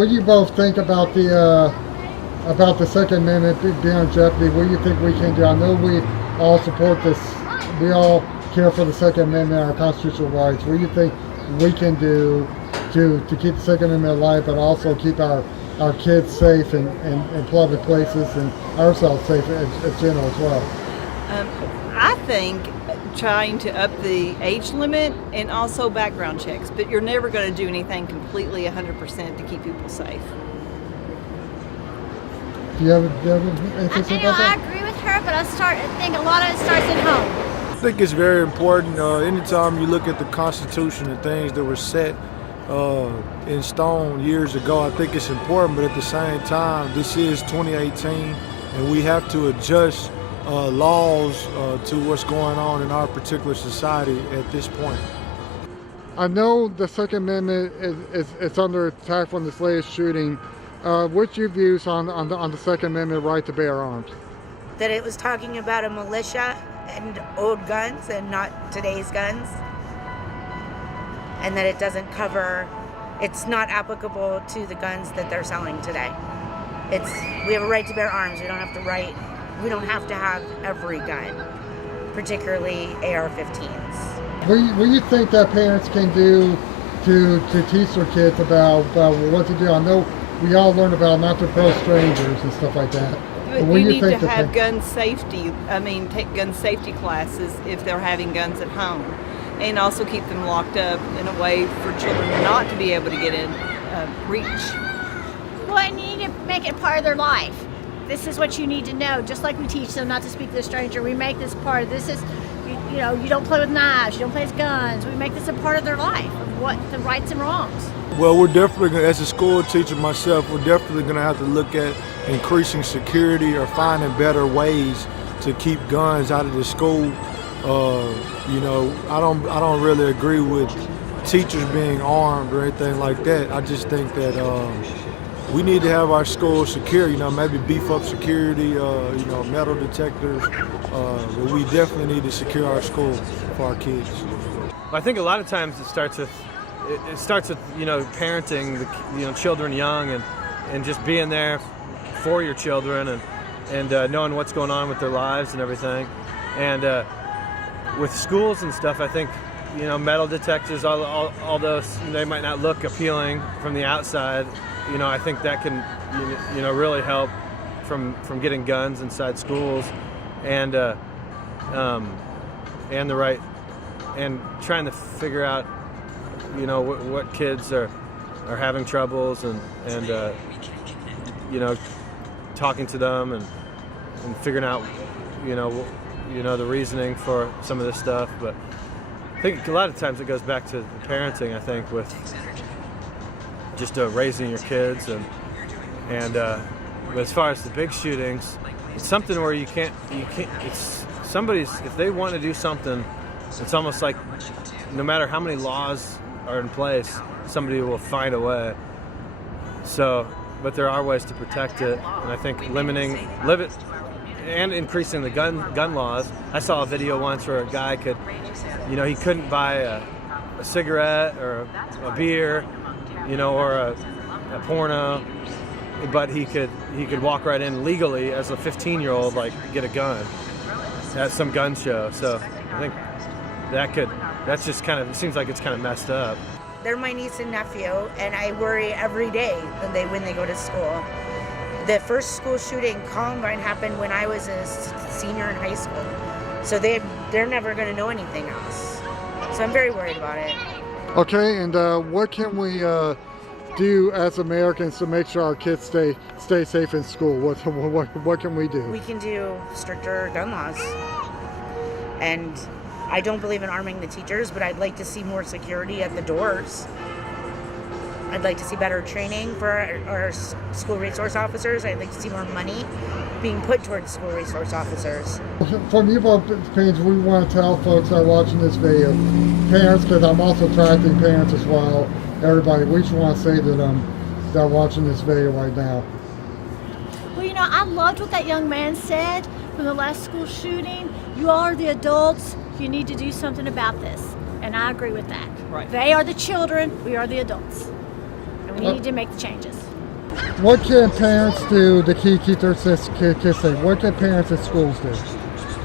What do you both think about the Second Amendment being in jeopardy? What do you think we can do? I know we all support this. We all care for the Second Amendment, our constitutional rights. What do you think we can do to keep the Second Amendment alive, but also keep our kids safe in public places and ourselves safe in general as well? I think trying to up the age limit and also background checks, but you're never going to do anything completely 100% to keep people safe. Do you have anything to say about that? I agree with her, but I think a lot of it starts at home. I think it's very important. Anytime you look at the Constitution and things that were set in stone years ago, I think it's important, but at the same time, this is 2018, and we have to adjust laws to what's going on in our particular society at this point. I know the Second Amendment is under attack from this latest shooting. What's your views on the Second Amendment right to bear arms? That it was talking about a militia and old guns and not today's guns, and that it doesn't cover, it's not applicable to the guns that they're selling today. We have a right to bear arms. We don't have to have every gun, particularly AR-15s. What do you think that parents can do to teach their kids about what to do? I know we all learn about not to approach strangers and stuff like that. We need to have gun safety. Take gun safety classes if they're having guns at home, and also keep them locked up in a way for children not to be able to get in reach. Well, and you need to make it part of their life. This is what you need to know. Just like we teach them not to speak to a stranger, we make this part of this is, you don't play with knives, you don't play with guns. We make this a part of their life, of what the rights and wrongs. Well, we're definitely, as a school teacher myself, we're definitely going to have to look at increasing security or finding better ways to keep guns out of the school. I don't really agree with teachers being armed or anything like that. I just think that we need to have our schools secure. Maybe beef up security. Metal detectors. But we definitely need to secure our school for our kids. I think a lot of times it starts with parenting the children young and just being there for your children and knowing what's going on with their lives and everything. And with schools and stuff, I think metal detectors, although they might not look appealing from the outside, I think that can really help from getting guns inside schools and the right, and trying to figure out what kids are having troubles and talking to them and figuring out the reasoning for some of this stuff. But I think a lot of times it goes back to parenting, I think, with just raising your kids and but as far as the big shootings, it's something where you can't it's somebody's, if they want to do something, it's almost like no matter how many laws are in place, somebody will find a way. So, but there are ways to protect it, and I think and increasing the gun laws. I saw a video once where a guy could, he couldn't buy a cigarette or a beer, or a porno, but he could walk right in legally as a 15-year-old, get a gun at some gun show. So I think that's just kind of, it seems like it's kind of messed up. They're my niece and nephew, and I worry every day when they go to school. The first school shooting, Columbine, happened when I was a senior in high school. So they're never going to know anything else. So I'm very worried about it. Okay, and what can we do as Americans to make sure our kids stay safe in school? What can we do? We can do stricter gun laws. And I don't believe in arming the teachers, but I'd like to see more security at the doors. I'd like to see better training for our school resource officers. I'd like to see more money being put towards school resource officers. From your opinions, we want to tell folks that are watching this video, parents, because I'm also attracting parents as well, everybody, we just want to say to them that are watching this video right now. Well, I loved what that young man said from the last school shooting. You all are the adults. You need to do something about this. And I agree with that. Right. They are the children. We are the adults. And we need to make the changes. What can parents do to keep their kids safe? What can parents at schools do?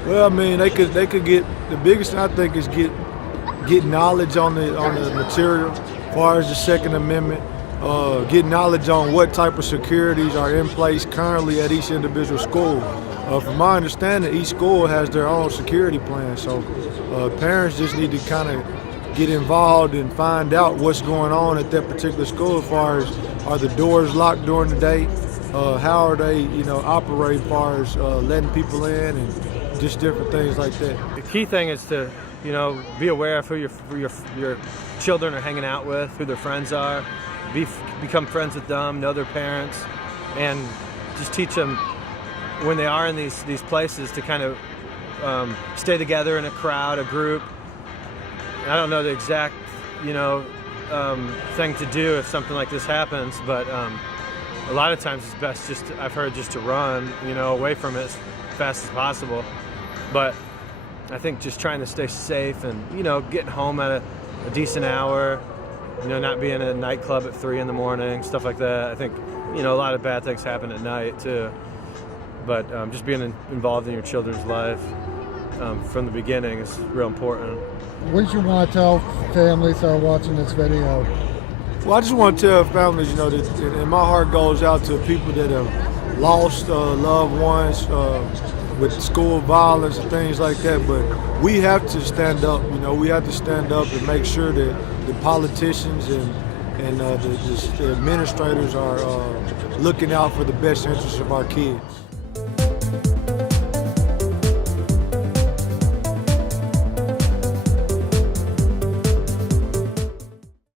Well, I mean, they could get the biggest thing I think is get knowledge on the material, as far as the Second Amendment. Get knowledge on what type of securities are in place currently at each individual school. From my understanding, each school has their own security plan, so parents just need to kind of get involved and find out what's going on at that particular school, as far as are the doors locked during the day, how are they, operating as far as letting people in and just different things like that. The key thing is to, be aware of who your children are hanging out with, who their friends are, become friends with them, know their parents, and just teach them when they are in these places to kind of stay together in a crowd, a group. I don't know the exact, thing to do if something like this happens, but a lot of times it's best I've heard just to run, away from it as fast as possible. But I think just trying to stay safe and, getting home at a decent hour, not being in a nightclub at 3 a.m, stuff like that. I think, a lot of bad things happen at night too. But just being involved in your children's life from the beginning is real important. What do you want to tell families that are watching this video? Well, I just want to tell families, and my heart goes out to people that have lost loved ones with school violence and things like that. But we have to stand up. We have to stand up and make sure that the politicians and the administrators are looking out for the best interests of our kids.